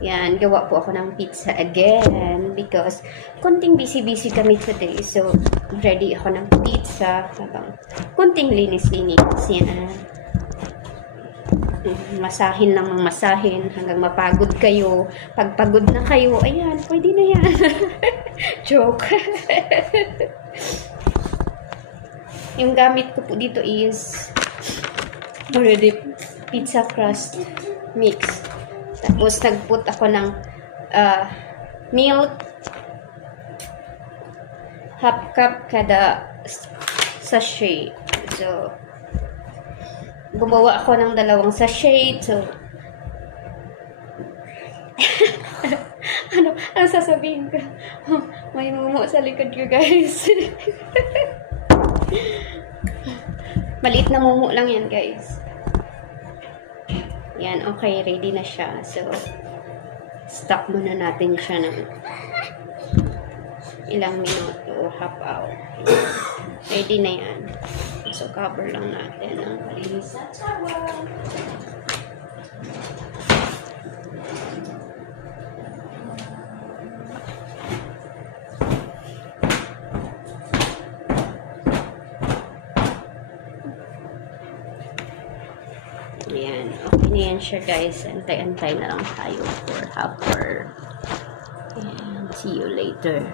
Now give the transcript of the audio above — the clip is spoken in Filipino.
Yan, gawa po ako ng pizza again because konting busy-busy kami today. So, ready ako ng pizza habang konting linis-linis. Yan. Masahin lang ng masahin hanggang mapagod kayo. Pag pagod na kayo, ayan, pwede na yan. Joke. Yung gamit ko po dito is already pizza crust mix. Tapos, nagput ako ng milk. Half cup kada sachet. So, gumawa ako ng 2 sachet. So, ano sasabihin ko? Oh, may mumu sa likod ko, guys. Maliit na mumu lang yan, guys. Yan, okay, ready na siya. So, stop muna natin siya ng ilang minuto, half hour. Ready na yan. So, cover lang natin ang malinis na towel. Ayan. Okay na yan siya, guys. Antay-antay na lang tayo for half hour. And see you later.